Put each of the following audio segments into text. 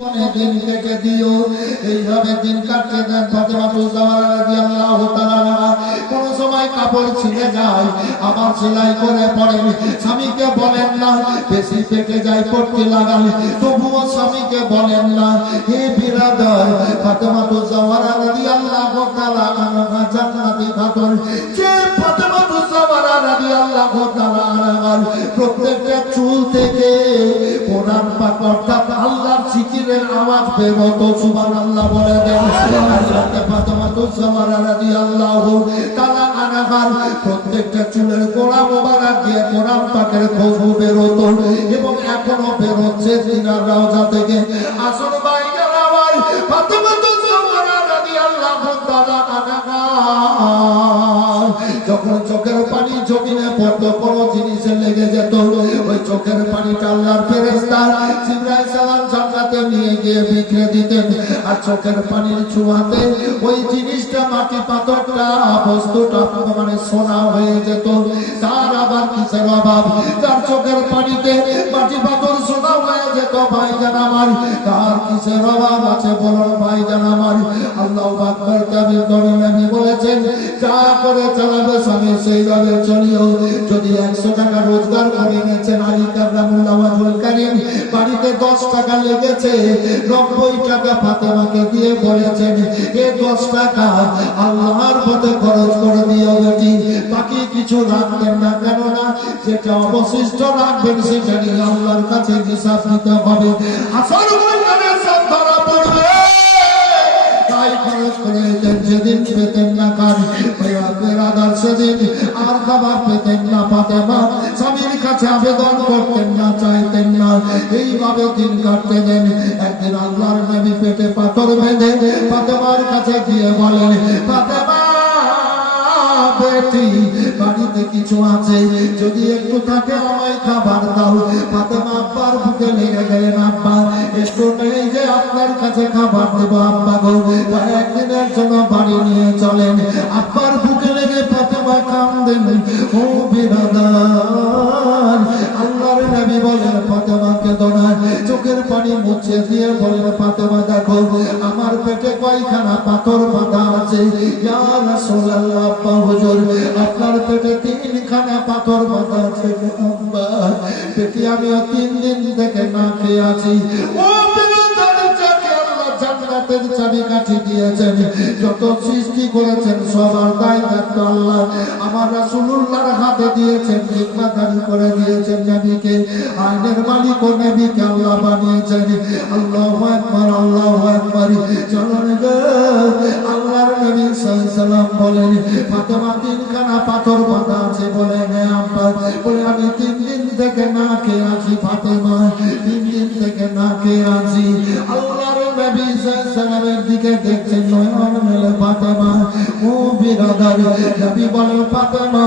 দিন কেটে দিও। এইভাবে দিন কাটতে দেন ফাতেমাতুজ জাহরা রাদিয়াল্লাহু তাআলা। কোন সময় কাপড় ছিঁড়ে যায়, আবার সেলাই করে পড়েন, স্বামীকে বলেন না, বেশি পেটে যায় পড়তে লাগান, তবুও স্বামীকে বলেন না। হে বিরাদর, ফাতেমাতুজ জাহরা রাদিয়াল্লাহু তাআলা আনহা জান্নাতি খাতুন। যে ফাতেমাতুজ জাহরা রাদিয়াল্লাহু তাআলা আনহার প্রত্যেকটা চুল থেকে কোরআন পাক অর্থাৎ আল্লাহর জিকিরের আওয়াজ বেরোতো। সুবহানাল্লাহ বলে দেন। ফাতেমাতুজ জাহরা রাদিয়াল্লাহু তাআলা আনহার প্রত্যেকটা চুলের গোড়া মোবারক দিয়ে কোরআন পাকের খুশবু বেরোতো এবং এখনো বেরোচ্ছে তিনার রওজা থেকে। আসল বাইরের আওয়াজ ফাতেমাতুজ জাহরা রাদিয়াল্লাহু তাআলা আনহা যখন চোখের পানি জমিনে পড়তো, কোনো জিনিসে লেগে যেত, ওই চোখের পানিটা আল্লাহর ফেরেশতা জিবরাইল সালাম জান্নাতে নিয়ে গিয়ে বিক্রে দিতেন। আর চোখের পানির ছোঁয়াতে ওই জিনিসটা মাটি পাথরটা বস্তুটা মানে সোনা হয়ে যেত। তার আবার কিসের অভাব? তার চোখের পানিতে মাটি পাথর সোনা হয়ে যেত। ভাইজান আমার, তার কিসের অভাব আছে বলুন ভাইজান আমার? আল্লাহু আকবার কাবীর করে নবী বলেছেন, যা করে চালাবে স্বামী সেইভাবে চলিও। যদি 100 টাকা রোজগার করে নিয়েছেন আলী কাররামুল্লাহ ওয়াজহুল কারীম, বাড়িতে 10 টাকা লেগেছে, 90 টাকা ফাতেমাকে দিয়ে বলেছেন, এই 10 টাকা আল্লাহর পথে খরচ করে দিও বেটি, বাকি কিছু রাখবেন না, কেননা যেটা অবশিষ্ট রাখবেন সেটা নিয়ে আল্লাহর কাছে হিসাব দিতে হবে। আসল ময়দানে সব ধরা পড়বে। তাই খরচ করে যেদিন পেতেন না কাজ, বেরাদার সেদিন আর খাবার পেতেন না। ফাতেমা স্বামীর কাছে আবেদন করতেন না, চাইতেন না, এইভাবে দিন কাটতে দেন। একদিন আল্লাহর নবী পেটে পাথর বেঁধে ফাতেমার কাছে গিয়ে বলেন, ফাতেমা বেটি, বাড়িতে কিছু আছে, যদি একটু থাকে আমায় খাবার দাও। ফাতেমা আব্বার বুকে লেগে গেলেন, আব্বা একটু নেই যে আপনার কাছে খাবার দেব আব্বা গো, তাই একদিনের জন্য বাড়ি নিয়ে চলেন। আব্বার বুকে লেগে ফাতেমা কাঁদেন। ও বিরাদার, আল্লাহর নবী বলেন ফাতেমাকে দোনা, চোখের পানি মুছে দিয়ে বলেন, ফাতেমা দেখো আমার পেটে কয়খানা পাথর বাঁধা আছে। ইয়া রাসূলুল্লাহ, আব্বা হুজুর আপনার পেটে 3খানা পাথর বাঁধা আছে। আব্বা পেটে আমি 3 দিন থেকে না খেয়ে আছি। ও বিরাদার, যাকে আল্লাহ জান্নাতের চাবিকাঠি দিয়েছেন, যত সৃষ্টি করেছেন সবার দায় দায়িত্ব আল্লাহ আমার রাসূলুল্লাহর হাতে দিয়েছেন, জিম্মাদারি করে দিয়েছেন। নবীকে আইনের মালিক ও নবীকে আল্লাহ বানিয়েছেন। আল্লাহু আকবার, আল্লাহু আকবার। চলুন গো, আল্লাহর নবী সাল্লাল্লাহু আলাইহি সাল্লাম বলেন, ফাতেমা 3খানা পাথর বাঁধা আছে। বলে হ্যাঁ আব্বা, বলে আমি 3 দিন থেকে না খেয়ে আছি ফাতেমা, 3 দিন থেকে না খেয়ে আছি। আল্লাহর নবী সাল্লাল্লাহু আলাইহি সাল্লামের দিকে দেখছেন, নয়ন মেলে ফাতেমা। ও বিরাদার, নবী বলেন, ফাতেমা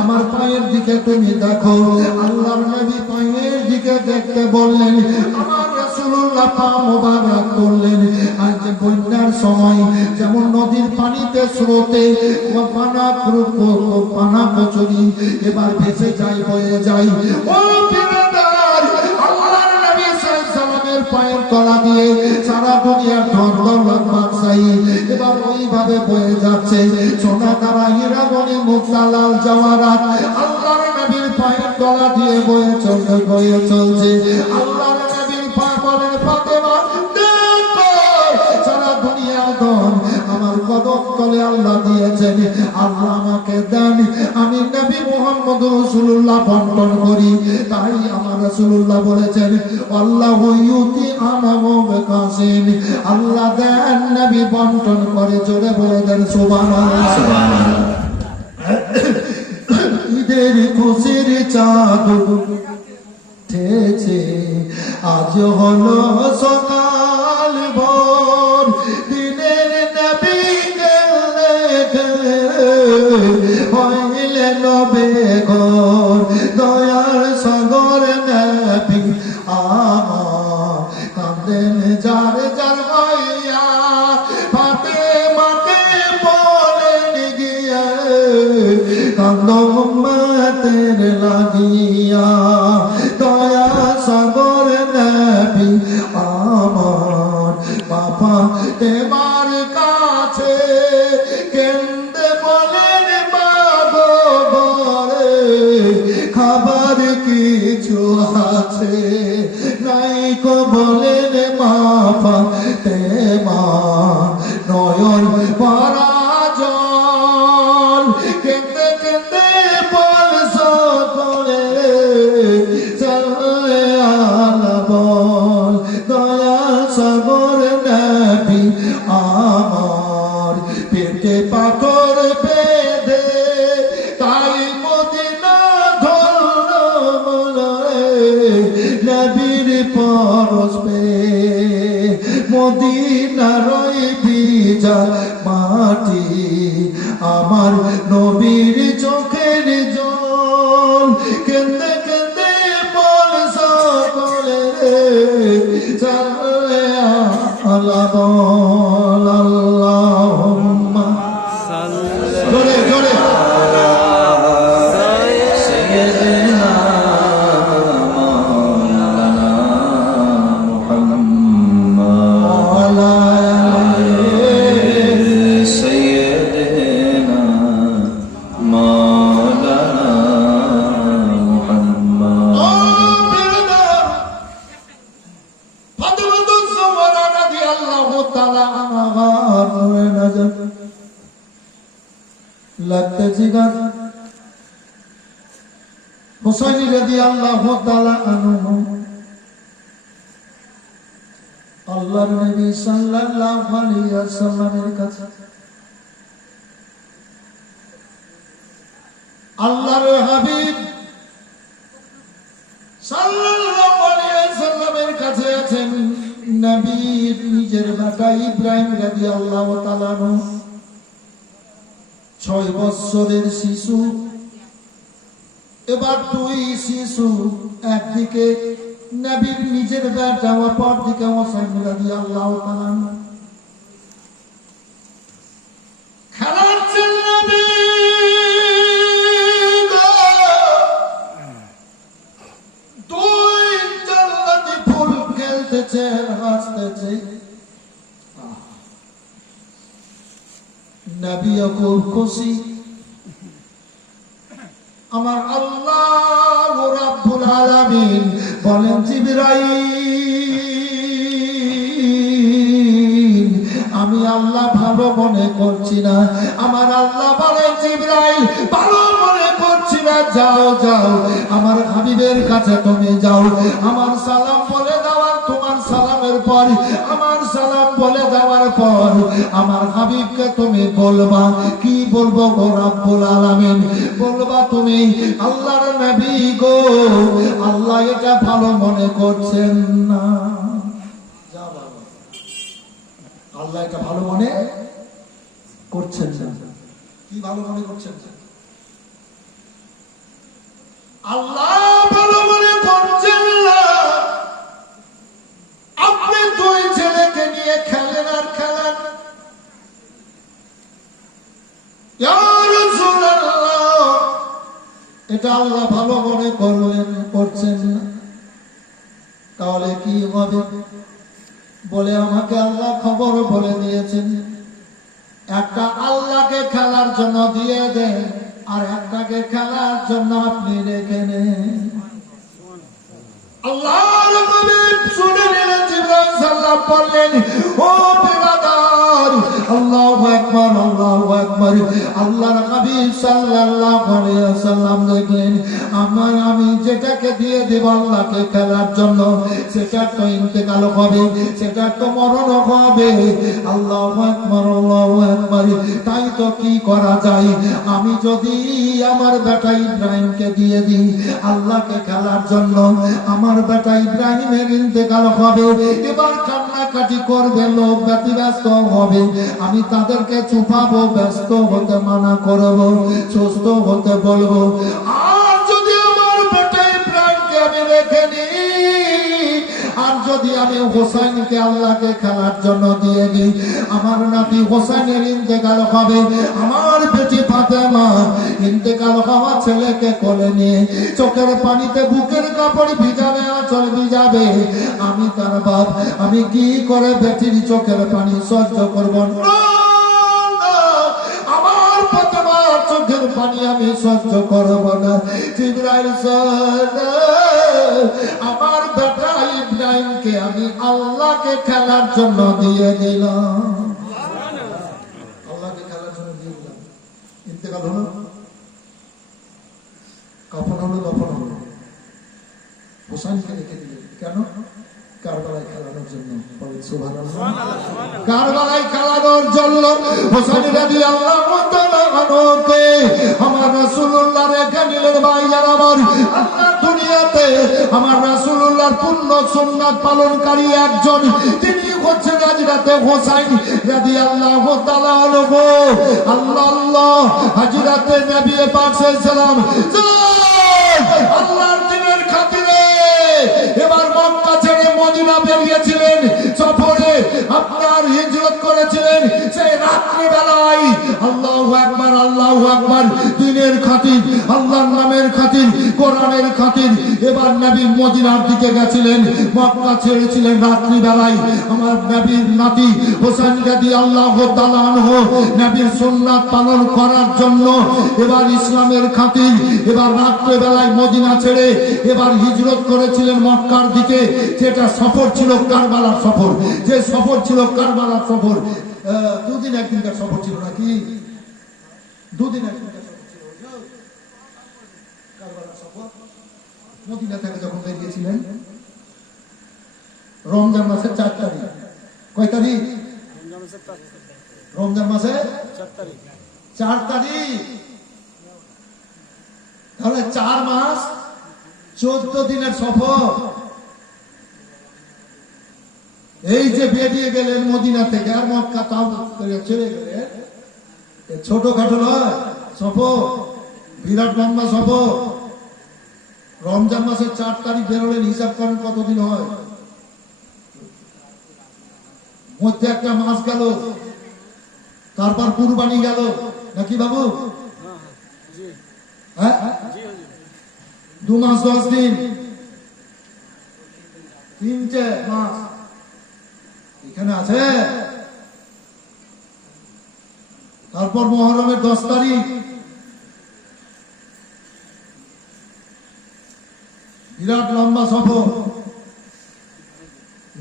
আমার পায়ের দিকে তুমি দেখো। আল্লাহর নবী পায়ের দিকে দেখতে বললেন, আমার রাসূলুল্লাহ পা মোবারক করলেন। আজ বন্যার সময় যেমন নদীর পানিতে স্রোতে পানা কচুরি এবার ভেসে যায়, বয়ে যায়। ও বিরাদার, আল্লাহর নবী সাল্লাল্লাহু আলাইহি সাল্লামের পায়ের তলা দিয়ে সারা দুনিয়ার ধন দৌলত বাদশাহী এবার ওইভাবে বয়ে যাচ্ছে। সোনা তারা হীরা মণি মুক্তা লাল জওয়ারাত আল্লাহর নবীর পায়ের তলা দিয়ে বয়ে চলছে। আল্লাহর নবীর পা বলেন, ফাতেমা দেখো সারা দুনিয়ার ধন আমার কদম তলে আল্লাহ দিয়েছেন, আল্লাহ আমাকে দেন, আমি নবী মুহাম্মদ রাসূলুল্লাহ বন্টন করি। তাই আমার রাসূলুল্লাহ বলেছেন, আল্লাহু ইউতি আনামু বিকাসিন, আল্লাহ দেন, নবী বন্টন করে। জোরে বলে দেন সুবহানাল্লাহ, সুবহানাল্লাহ। ঈদের খুশির চাঁদ উঠেছে, আজ হলো সকাল ভোর, দিনের নবী হইলে নবে ঘর, দয়ার সাগর নবী আমার কাঁদেন যার যার হইয়া, ফাতেমাকে বলেন গিয়া কান্দ উম্মতের লাগিয়া, দয়া সাগর নবী আমার ফাতেমার কাছে কেন্দে বলেন মা গো ঘরে খাবার কিছু আছে নাই কো বলেন মা ফাতেমা নয়ন ভরা জল কেন্দে কেন্দে বল সকলে চলে আলা বল দয়া সাগর নবী আমার পেটে পাথর বেঁধে তাই মদিনা ধরল মনে নবীর পরশ পে মদিনার ভিজা মাটি আমার নবীর চোখের জল কেন্দে কেন্দে বল সকলে চলে আলা বল আল্লাহুম্মা জোরে জোরে लगते जिगर हुसैन রাদিয়াল্লাহু তাআলা আনহু আল্লাহর নবী সাল্লাল্লাহু আলাইহি ওয়াসাল্লামের কাছে আল্লাহর হাবিব সাল্লাল্লাহু আলাইহি ওয়াসাল্লামের কাছে আছেন নবীর নিজের বেটা ইব্রাহিম রাদিয়াল্লাহু তাআলা আনহু 6 বছরের শিশু এবার দুই শিশু একদিকে নবীর নিজের বেটা অপর দিকে হুসাইন রাদিয়াল্লাহু তাআলা খেলাচ্ছেন নবী দুই জান্নাতি ফুল খেলতেছে হাসতেছে নবী খুব খুশি আমার আল্লাহ রাব্বুল আলামিন বলেন জিবরাইল আমি আল্লাহ ভালো মনে করছি না আমার আল্লাহ বলেন জিবরাইল ভালো মনে করছি না যাও যাও আমার হাবিবের কাছে তুমি যাও আমার সালাম বলে দাও তোমার সালামের পর আমার সালাম বলে দেওয়ার পর আমার হাবিবকে তুমি বলবা কি বলবো গো রাব্বুল আলামিন বলবা তুমি আল্লাহর নবী গো আল্লাহ এটা ভালো মনে করছেন না যা বাবা আল্লাহ এটা ভালো মনে করছেন না কি ভালো মনে করছেন আল্লাহ ভালো মনে করছেন না আপনি দুই ছেলেকে নিয়ে খেলেন আর খেলেন ইয়া রাসূলুল্লাহ এটা আল্লাহ ভালো মনে করছেন না তাহলে কি হবে বলে আমাকে আল্লাহ খবর বলে দিয়েছেন একটা আল্লাহকে খেলার জন্য দিয়ে দেন আর একটাকে খেলার জন্য আপনি রেখে নেন আল্লাহর হাবিব শুনে নিলেন জিবরাইল সাল্লাম বললেন ও বিরাদার আল্লাহু আকবার আল্লাহর হাবিব সাল্লাল্লাহু আলাইহি ওয়াসাল্লাম দেখলেন আমি যেটাকে দিয়ে দেব আল্লাহকে খেলার জন্য সেটা তো ইন্তেকাল হবে সেটা তো মরণ হবে আল্লাহু আকবার তাই তো কি করা যায় আমি যদি আমার বেটা ইব্রাহিমকে দিয়ে দিই আল্লাহকে খেলার জন্য আমার বেটা ইব্রাহিমের ইন্তেকাল হবে এবার কান্নাকাটি করবে লোক ব্যতিব্যস্ত হবে আমি তাদেরকে চুপাবো ব্যস্ত হতে মানা করব সুস্থ হতে বলবো আর যদি আমার বেটা ইব্রাহিমকে আমি রেখে নিই আর যদি আমি হোসাইনকে আল্লাহকে খেলার জন্য দিয়ে দিই, আমার নাতি হোসাইনের ইন্তেকাল হবে, আমার বেটি ফাতেমা ইন্তেকাল হওয়া ছেলেকে কোলে নিয়ে চোখের পানিতে বুকের কাপড় ভিজাবে, আঁচল ভিজাবে, আমি তার বাপ, আমি কি করে বেটির চোখের পানি সহ্য করব না, আমার ফাতেমার চোখের পানি আমি সহ্য করব না। জিবরাইল আমার বেটা ইব্রাহিমকে আমি আল্লাহকে খেলার জন্য দিয়ে দিলাম, আল্লাহকে খেলার জন্য দিয়ে দিলাম। ইন্তেকাল হলো, কাফন হলো, দফন হলো, হোসাইনকে রেখে দিলেন কেন? কারবালায় খেলানোর জন্য। সুবহানাল্লাহ, কারবালায় খেলানোর জন্য হোসেন রাদিয়াল্লাহু তাআলা আনহুকে আমার রাসূলুল্লাহ রেখে নিলেন। ভাইয়ার আমার, আল্লাহ দুনিয়াতে আমার রাসূলুল্লাহর পূর্ণ সুন্নাত পালনকারী একজন, তিনি হচ্ছেন হযরতে হোসেন রাদিয়াল্লাহু তাআলা আনহু। আল্লাহ আল্লাহ, হযরতে নবী পাক সাল্লাল্লাহু আলাইহি সাল্লাম আল্লাহর দ্বীনের খাতিরে এবার মক্কা ছেড়ে মদিনা বেরিয়েছিলেন, সফরে আপনার হিজরত করেছিলেন। সেই রাত্রি বেলায় আল্লাহু আকবার, আল্লাহু আকবার, দ্বীনের খাতির, আল্লাহর নামের খাতির, কোরআনের খাতির এবার নবী মদিনার দিকে গেছিলেন, মক্কা ছেড়েছিলেন রাত্রি বেলায়। আমার নবীর নাতি হোসেন রাদিয়াল্লাহু তাআলা আনহু নবীর সুন্নাত পালন করার জন্য এবার ইসলামের খাতির এবার রাত্রি বেলায় মদিনা ছেড়ে এবার হিজরত করেছিলেন মক্কার দিকে। যেটা সফর ছিল কারবালার সফর, যে সফর ছিল কারবালার সফর, দুদিন একদিনকার সফর ছিল নাকি? দুদিন একদিনকার সফর ছিল কারবালার সফর। মদিনা থেকে যখন বেরিয়েছিলেন রমজান মাসের 4 তারিখ, কয় তারিখ? রমজান মাসে 4 তারিখ। তাহলে 4 মাস 14 দিনের সফর। এই যে বেরিয়ে গেলেন মদিনা থেকে আর মক্কা তাও চলে গেলেন, ছোটখাটো নয় সফর, বিরাট লম্বা সফর। রমজান মাসের 4 তারিখ বেরোলেন, হিসাব করেন কতদিন হয়, মধ্যে একটা মাস গেল, তারপর কুরবানি গেল নাকি বাবু? হ্যাঁ, 2 মাস 10 দিন, 3টে মাস এখানে আছে। তারপর মুহররমের 10 তারিখ, বিরাট লম্বা সফর।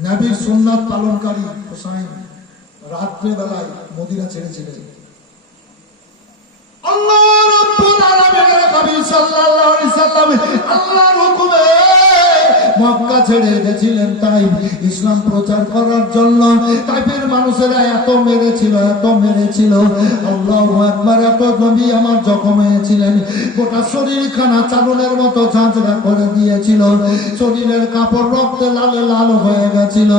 নবীর সুন্নাত পালনকারী হোসাইন রাত্রে বেলায় মদিনা ছেড়েছিলেন। আল্লাহ রাব্বুল আলামিনের নবী সাল্লাল্লাহু আলাইহি সাল্লাম আল্লাহর হুকুমে মক্কা ছেড়ে গেছিলেন তাই ইসলাম প্রচার করার জন্য। তাইফের মানুষেরা এত মেরেছিল, এত মেরেছিল, আল্লাহু আকবার, এত নবী আমার জখম হয়েছিলেন, গোটা শরীর খানা চাদরের মতো ঝাঁঝরা করে দিয়েছিল, শরীরের কাপড় রক্তে লালে লাল হয়ে গেছিল।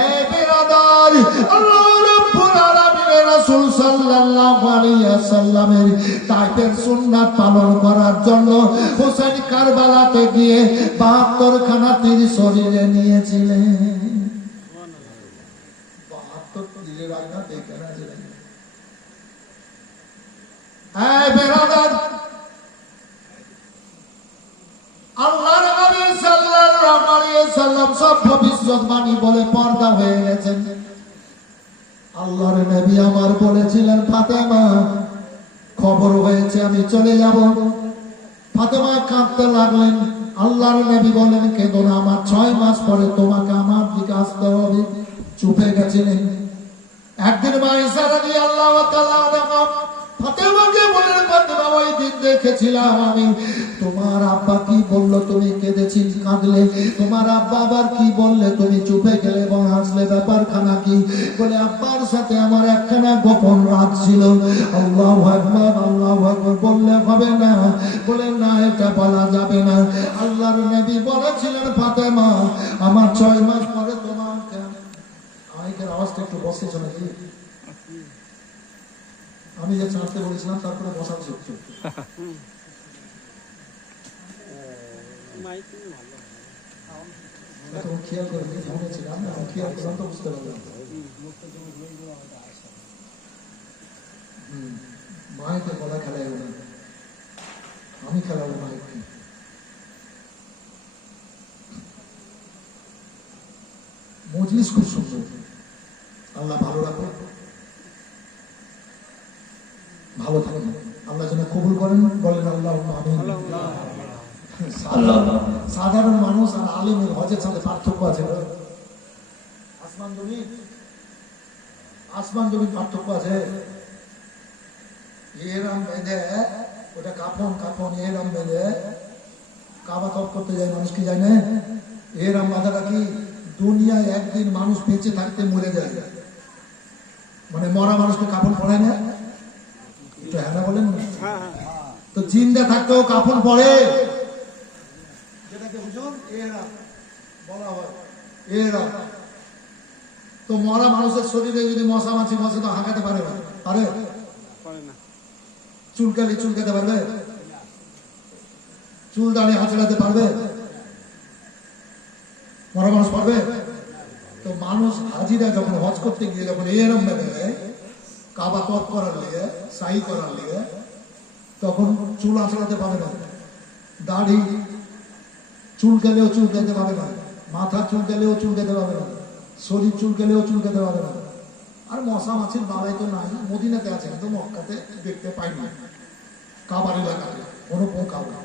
এই বিরাদার, আল্লাহ রাব্বুল আলামিনের রাসূল সাল্লাল্লাহু আলাইহি ওয়াসাল্লামের তাইফের সুন্নাত পালন করার জন্য হোসেন কারবালাতে গিয়ে 72 খানা তীর শরীরে নিয়েছিলেন। 72 তীরের আঘাত দেখে না যে এই বেরাদার, আল্লাহর নবী সাল্লাল্লাহু আলাইহি ওয়াসাল্লাম সব ভবিষ্যৎবাণী বলে পর্দা হয়ে গেছেন। আল্লাহর নবী আমার বলেছিলেন, ফাতেমা খবর হয়েছে আমি চলে যাব। ফাতেমা কাঁদতে লাগলেন। আল্লাহর নবী বলেন, কেঁদো না, আমার 6 মাস পরে তোমাকে আমার দিকে আসতে হবে। চুপে গেছিলেন। একদিন মায়েশা রাদিয়াল্লাহু তাআলা আনহা ফাতেমাকে বলেন, ফাতেমা ওই দিন দেখেছিলাম আমি, তোমার আব্বা কি বললো, তুমি কেঁদেছিল, কাঁদলে, তোমার আব্বা আবার কি বললে, তুমি চুপে গেলে এবং হাসলে, ব্যাপারখানা কি? বলে, আব্বার সাথে আমার একখানা গোপন রাত ছিল। আল্লাহু আকবার, আল্লাহু আকবার বললে হবে না? বলে, না, এটা বলা যাবে না। আল্লাহর নবী বলেছিলেন, ফাতেমা আমার 6 মাস পরে তোমাকে, আইকের আওয়াজটা একটু বসে চলে কি? আমি যে ছাড়তে বলেছিলাম তারপরে বসার যুক্ত। তখন খেয়াল করে মনে ছিলাম না, খেয়াল করলাম তো বুঝতে পারলাম। মায়েকে বলা খেলায় না, আমি খেলাবো মায়েকে। মজলিস খুব সুন্দর, আল্লাহ ভালো রাখো, ভালো থাকুন, আল্লাহ যেন কবুল করেন, বলেন আল্লাহ আমিন। সাধারণ মানুষ আর আলেমের হজের সাথে পার্থক্য আছে, আসমান জমিন পার্থক্য আছে। এরাম বেঁধে ওটা কাফন এরাম বেঁধে কাবা তপ করতে যায় মানুষ, কি যায় না? এরাম বাধাটা কি দুনিয়ায় একদিন মানুষ বেঁচে থাকতে মরে যায়, মানে মরা মানুষকে কাফন পড়ে না, একটু হ্যাঁ বলেন না? তো জিন্দা থাকতেও কাফন পড়ে, যেটাকে হুজুর এরাম বলা হয়। এরাম তো মরা মানুষের শরীরে যদি মশা মাছি বসে তো হাঁকাতে পারে না, পারে? চুলকাতে পারবে? চুল দাঁড়িয়ে হাঁচড়াতে পারবে? মরা মানুষ পারবে? তো মানুষ হাজিরা যখন হজ করতে গিয়ে যখন এরম বেঁধে দেয় কাবা তপ করার লেগে, সাই করার লেগে, তখন চুল আঁচড়াতে পারে না, দাড়ি চুলকালেও চুলকাতে পারে না, মাথা চুলকালেও চুলকাতে পারে না, শরীর চুলকালেও চুলকাতে পারে না। আর মশা মাছির বালাই তো নাই, মদিনাতে আছে কিন্তু মক্কাতে দেখতে পাইনি, কাবার এলাকাতে কোনো পোকা নেই।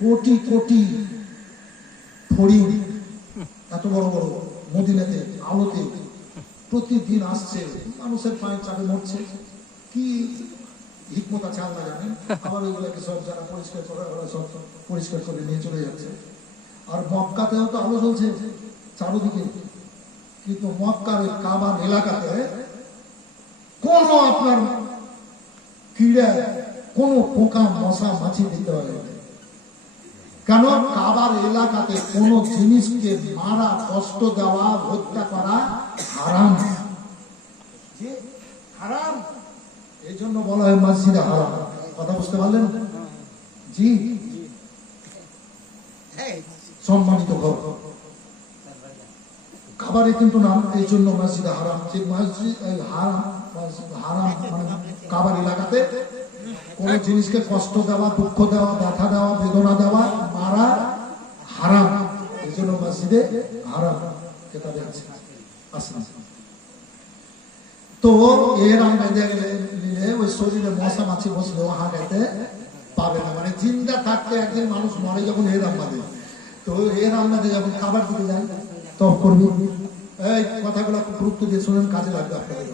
কোটি কোটি ফড়িং এত বড় বড় মদিনাতে আলোতে প্রতিদিন আসছে, মানুষের পায়ের চাপে মরছে, কি হিকমত আছে আল্লাহ জানেন। আবার ওইগুলোকে সব যারা পরিষ্কার করে ওরা সব পরিষ্কার করে নিয়ে চলে যাচ্ছে। আর মক্কাতেও তো আলো জ্বলছে চারোদিকে, কিন্তু মক্কার ওই কাবার এলাকাতে কোনো আপনার কিড়া, কোনো পোকা মশা মাছি দিতে পারে না। কেন? কাবার এলাকাতে কোনো জিনিসকে মারা, কষ্ট দেওয়া, হত্যা করা হারাম, হারাম। এই জন্য বলা হয় মসজিদে হারাম। কথা বুঝতে পারলেন? জি, সম্মানিত ঘর কাবারে কিন্তু নাম এই জন্য মসজিদে হারাম, যে মসজিদ হারাম মানে কাবার এলাকাতে কোন জিনিসকে কষ্ট দেওয়া, দুঃখ দেওয়া, ব্যথা দেওয়া, বেদনা দেওয়া, মারা হারাম। এই জন্য মসজিদে হারাম কেতাবে আছে। আসলাম তো এরাম বেঁধে নিলে ওই শরীরে মশা মাছি বসলেও হাঁটাতে পাবে না, মানে জিন্দা থাকতে একদিন মানুষ মরে যখন এরাম বাঁধে, তো এরাম বাঁধে যখন খাবার দিতে যায় তখন করবি। এই কথাগুলো গুরুত্ব দিয়ে শুনেন, কাজে লাগবে আপনাদের।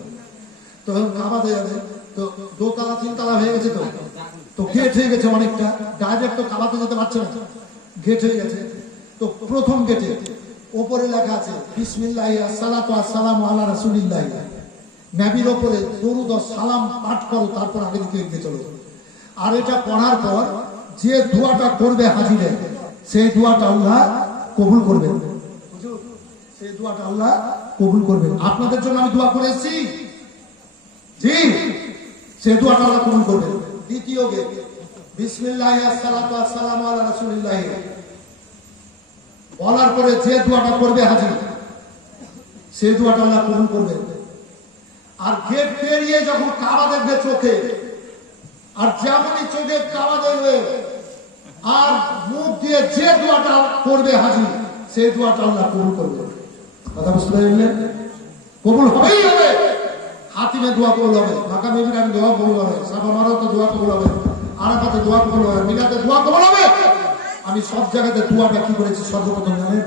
তো খাবার দেওয়া যাবে, তো দোতলা তিনতলা হয়ে গেছে, তো গেট হয়ে গেছে অনেকটা, ডাইরেক্ট তো কাবাতে যেতে পারছে না, গেট হয়ে গেছে। তো প্রথম গেটে ওপরে লেখা আছে বিসমিল্লাহি আসসালাতু আসসালামু আলা রাসূলিল্লাহ, নবীর ওপরে দরুদ ও সালাম পাঠ করো, তারপর আগে দিকে এগিয়ে চলো। আর এটা পড়ার পর যে দোয়াটা করবে হাজিরে, সেই দোয়াটা আল্লাহ কবুল করবেন, সেই দোয়াটা আল্লাহ কবুল করবেন। আপনাদের জন্য আমি দোয়া করে এসেছি, জি, সেই দোয়াটা আল্লাহ কবুল করবেন। দ্বিতীয় গেট বিসমিল্লাহি আসসালাতু আসসালামু আলা রাসূলিল্লাহ বলার পরে যে দোয়াটা করবে হাজির, সেই দোয়াটা আল্লাহ কবুল করবেন। আর গেট পেরিয়ে যখন কাবা দেখবে চোখে, আর যেমনই চোখে কাবা দেখবে আর মুখ দিয়ে যে দোয়াটা করবে হাজির, সেই দোয়াটা আল্লাহ কবুল করবে। কথা বুঝতে পারলেন? কবুল হবেই হবে। হাতিমে দোয়া কবুল হবে, মাকামে ইব্রাহিম দোয়া কবুল হবে, সাফা মারওয়াতে দোয়া কবুল হবে, আরাফাতে দোয়া কবুল হবে, মিনাতে দোয়া কবুল হবে। আমি সব জায়গাতে দোয়াটা কি করেছি সর্বপ্রথম জানেন?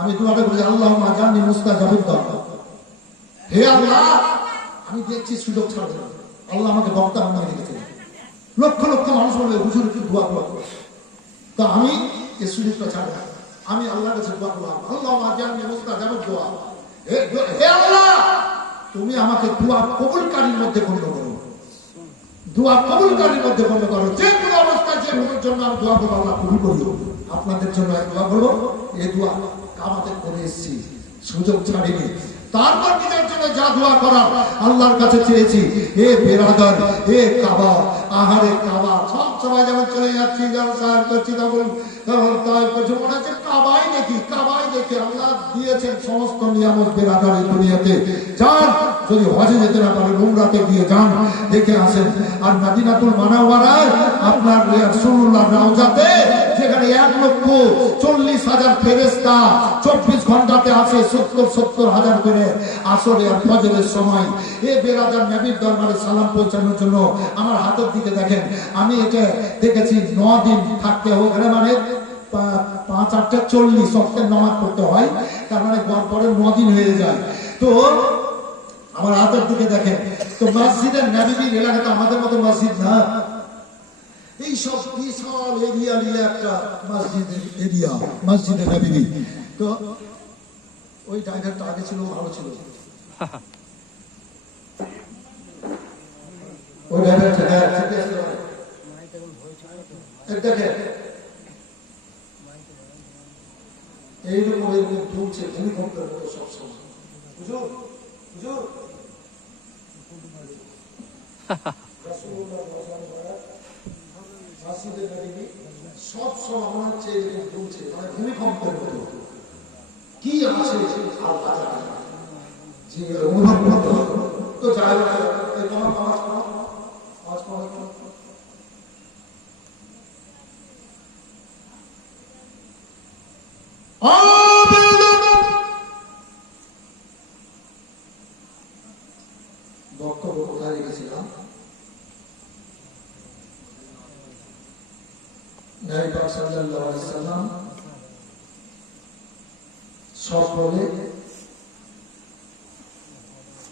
আমি দোয়াটা করেছি আল্লাহুম্মা জান্নি মুস্তাজাবুদ দুআ। হে আল্লাহ, আমি দেখছি সুযোগ ছাড়বে না, আল্লাহ আমাকে বক্তা বানিয়ে রেখেছে। লক্ষ লক্ষ মানুষ বলবে হুজুর একটু দোয়া করো, তো আমি এই সুযোগটা ছাড়ব না। আমি আল্লাহর কাছে দোয়া করলাম, আল্লাহুম্মা জান্নি মুস্তাজাবুদ দুআ। হে আল্লাহ, তুমি আমাকে দোয়া কবুলকারীর মধ্যে গণ্য করো, দোয়া কবুলকারীর মধ্যে গণ্য করো। যে কোনো অবস্থায় যে কোনো জন্য আমি দোয়া করবো, আল্লাহ কবুল করি। আপনাদের জন্য এক দোয়া করবো, এই দোয়া কাবাতে করে এসেছি, সুযোগ ছাড়িনি। তারপর নিজের জন্য যা দোয়া করার আল্লাহর কাছে চেয়েছি। হে বেরাদার, হে কাবা, আহারে কাবা, সব সময় যেমন চলে যাচ্ছি, যখন সাহায্য করছি তখন তাই করছি, মনে হচ্ছে কাবাই নেই। দেখি, কাবায় দেখি, আল্লাহ দিয়েছেন সমস্ত নিয়ামত বেরাদার এই দুনিয়াতে। যান, যদি হজে যেতে না পারেন উমরাতে গিয়ে যান, দেখে আসেন। আর মদিনাতুল মুনাওয়ারায় আপনার রাসূলুল্লাহ রওজাতে, যেখানে 1,40,000 ফেরেশতা 24 ঘন্টাতে আছে, 70,000 করে আসরে আর ফজরের সময়। এই বেরাদার নবীর দরবারে সালাম পৌঁছানোর জন্য আমার হাতের দিকে দেখেন, আমি এটা দেখেছি 9 দিন থাকতে হবে, মানে 5-8-40 ওয়াক্তের নামাজ পড়তে হয়, তার মানে পরে 9 দিন হয়ে যায়। তো আমার হাতের দিকে দেখেন, তো মসজিদের নববীর এলাকাতে আমাদের মতো মসজিদ না, এই সব বিশাল এরিয়া নিয়ে একটা মসজিদের এরিয়া, মসজিদের নববী। তো ওই ড্রাইভারটা আগে ছিল, ভালো ছিল, ওই ড্রাইভারটা দেখেন এইরকম এরকম তুলছে, ভূমিকম্পের মতো সবসময়। হুজুর হুজুর সব সময় মনে হচ্ছে এরকম তুলছে, মানে ভূমিকম্পের মতো। কি আছে যে অনুভব করতে, তো যাই বক্তব্য কোথায় রেখেছিলাম? নবী পাক সাল্লাল্লাহু আলাইহি ওয়াসাল্লাম সব বলে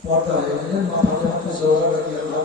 পর্দা হয়ে গেলেন। মা ফাতেমা রাদিয়াল্লাহু